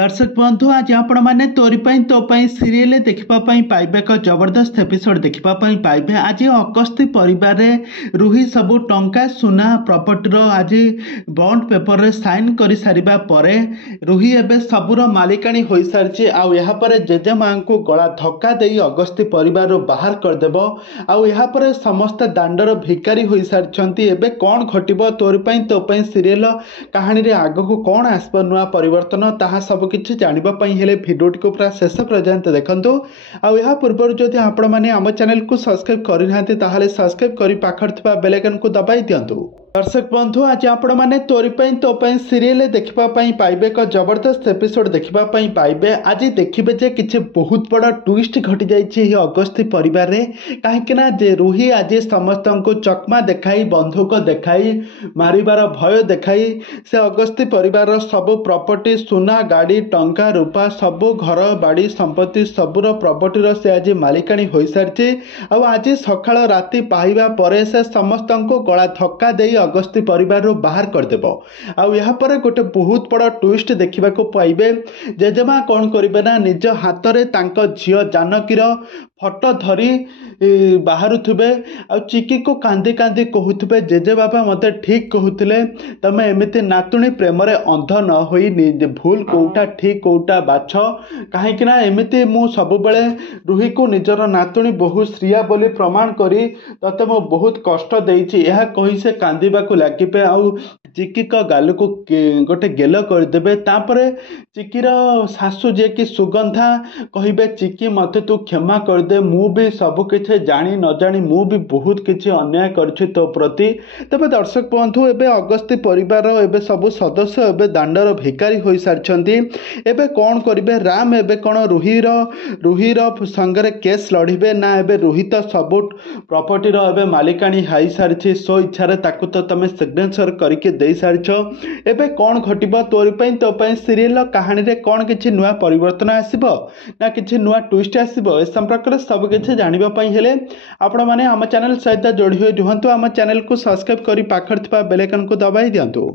दर्शक बंधु आज आपण मैंने तोरी तो सीरियल देखापी पाइबे एक जबरदस्त एपिसोड देखापी पाइबे। आज अगस्ती परिवार रुही सबू टंका सुना प्रॉपर्टी आज बॉन्ड पेपर रे साइन कर सारिबा परे रुही एबे सबूर मालिकाणी हो सारी आपर जेजेमा को गला धक्का दे अगस्ती परिवार बाहर करदेव आपर समस्त दांडर भिकारी हो सारी। एबे कौन घटब तोरी तो सीरियल कहानी रे आग को कौन आसब नुआ परिवर्तन ताहा सब किसी जानापी हेले भिडियोटी को पूरा शेष पर्यंत देखूँ। आ पूर्व जदि आपण मैंने आम चैनल को सब्सक्राइब करना सब्सक्राइब कर पाखर बेल आइकन को दबाई दिंतु। दर्शक बंधु आज आपण मैंने तोरी तो सीरियल देखापी पाइबे एक जबरदस्त एपिसोड देखापी पाइबे। आज देखिए जे किसी बहुत बड़ा ट्विस्ट घटी जाइए अगस्ती परिवार रे कहीं रुही आज समस्त को चकमा देखाई बंधुक देखाई मारिबार भय देखाई से अगस्ती परिवार सब प्रॉपर्टी सुना गाड़ी टंका रूपा सबू घर बाड़ी संपत्ति सबूर प्रॉपर्टी से आज मालिकाणी हो सारी। आज सकाळ राति पाइबा परे से समस्त को गला धक्का दे अगस्ती परिवार बाहर करदेव। आपर गोटे बहुत बड़ा ट्विस्ट देखा पाइबे। जेजेमा कौन करेंगे ना निज हाथ में झील जानकीर फटो धरी बाहर थे चिकी को कांदी कांदी कहते जेजे बाबा मत ठीक कहते तमें एमती नातुणी प्रेम अंध न हो भूल कौटा ठीक कौटा बाछ कहीं एमती मु सब बेले रुही को निजर नातुणी बहु श्रिया बोली प्रमाण करी तते मो बहुत कष्ट देइछि यह कही से कांदीबा को लागिबे आउ चिकी का गाल को गोटे गेल करदेवे। तापरे चिकीर सासू जे कि सुगंधा कहिबे चिकी मते तू क्षमा कर दे मु भी सब किछि जानी न जानी मु भी बहुत किछि अन्याय करछि तो प्रति। तबे दर्शक बंधु एबे अगस्ती परिवार एबे सब सदस्य एबे दांडर भिकारी हो सारिछंती। एबे कौन करिवे राम एबे कोन रुहीर संगरे केस लड़िबे ना एबे रुही तो सब प्रॉपर्टी रो एबे मालिकाणी हाई सारिछि सो इच्छा ताकू तो तमे सिग्नेचर करके दे सारिछ। एबे कौन घटिबो तोरी तो सीरियल कहानी रे कौन किछि नुआ परिवर्तन आसीबो ना किछि नुआ ट्विस्ट आसीबो ए संपर्क रे सब किछि जानिबा पई हेले आपण माने हम चैनल सहित जोड़ी होई रुहंतु। हम चैनल को सब्सक्राइब करी पाखर थिबा बेल आइकन को दबाई दियंतु।